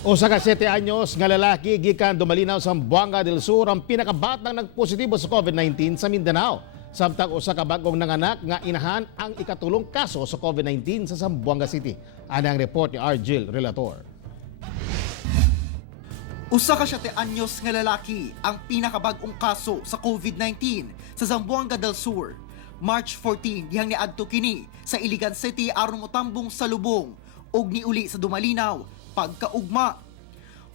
Usa ka 7 anyos nga lalaki gikan Dumalinaw sa Zamboanga del Sur ang pinakabatang nagpositibo sa COVID-19 sa Mindanao. Samtang usa ka bagong nanganak nga inahan ang ikatulong kaso sa COVID-19 sa Zamboanga City. Ana ang report ni Argel Relator. Usa ka 7 anyos nga lalaki ang pinakabag-ong kaso sa COVID-19 sa Zamboanga del Sur. March 14 dihang niadto kini sa Iligan City aron motambong sa lubong ug niuli sa Dumalinaw pagkaugma.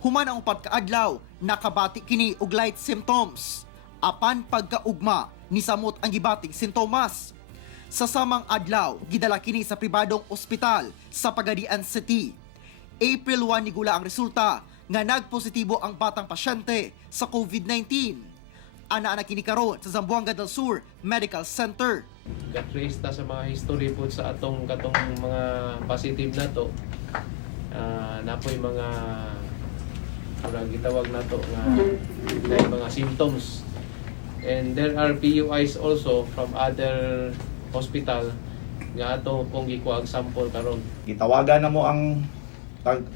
Human ang upat ka adlaw nakabati kini og light symptoms. Apan pagkaugma nisamot ang gibating sintomas. Sa samang adlaw gidala kini sa pribadong ospital sa Pagadian City. April 1 nigula ang resulta nga nagpositibo ang batang pasyente sa COVID-19. Ana kini karon sa Zamboanga del Sur Medical Center. Ga-trace ta sa mga history po sa katong mga positive na to. Napoy mga gitawag na to nga mga symptoms. And there are PUIs also from other hospital nga ato pong gikuha sample karon. Gitawagan na mo ang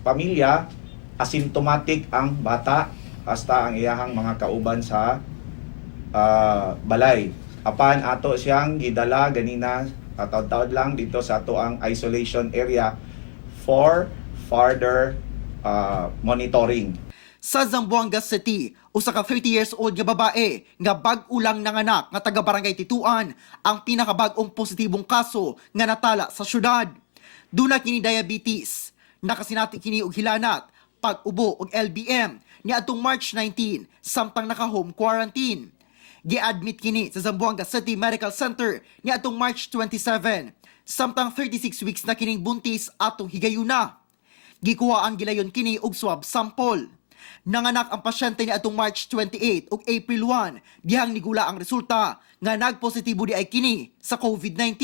pamilya, asymptomatic ang bata hasta ang iyahang mga kauban sa balay. Apan ato siyang gidala ganina taod-taod lang dito sa ato ang isolation area for further monitoring. Sa Zamboanga City, usa ka 30 years old nga babae nga bag-o lang nanganak nga taga Barangay Tituan ang pinakabag-ong positibong kaso nga natala sa syudad. Duna kini diabetes, nakasinati kini og hilanat, pag-ubo og LBM niadtong March 19 samtang naka-home quarantine. Gi-admit kini sa Zamboanga City Medical Center niadtong March 27 samtang 36 weeks na kining buntis atong higayuna. Gikuha ang gilayon kini og swab sample. Nanganak ang pasyente ni atong March 28 ug April 1 dihang nigula ang resulta nga nagpositibo di ay kini sa COVID-19.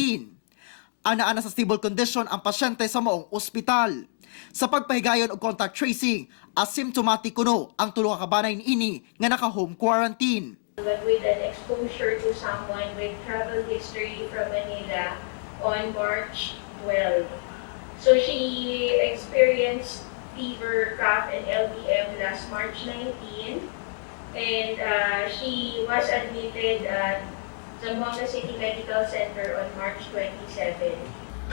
Ana sa stable condition ang pasyente sa maong ospital. Sa pagpahigayon og contact tracing, asymptomatic kuno ang tulo ka kabanay niini nga naka-home quarantine. But with an exposure to someone with travel history from Manila on March 12. So she experienced fever, cough, and LBM last March 19, and she was admitted at Zamboanga City Medical Center on March 27.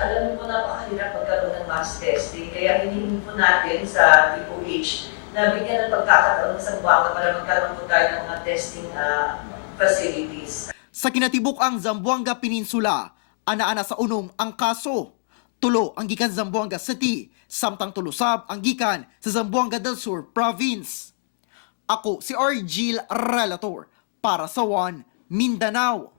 Alam mo po napakahirap magkaroon ng mass testing, kaya hinihingi po natin sa DOH na bigyan ng pagkakataon ng Zamboanga para magkaroon po tayo ng mga testing facilities. Sa kinatibuk-ang Zamboanga Peninsula, ana sa unong ang kaso. Tulo ang gikan Zamboanga City, samtang tulusab ang gikan sa Zamboanga del Sur Province. Ako si Argel Relator para sa One Mindanao.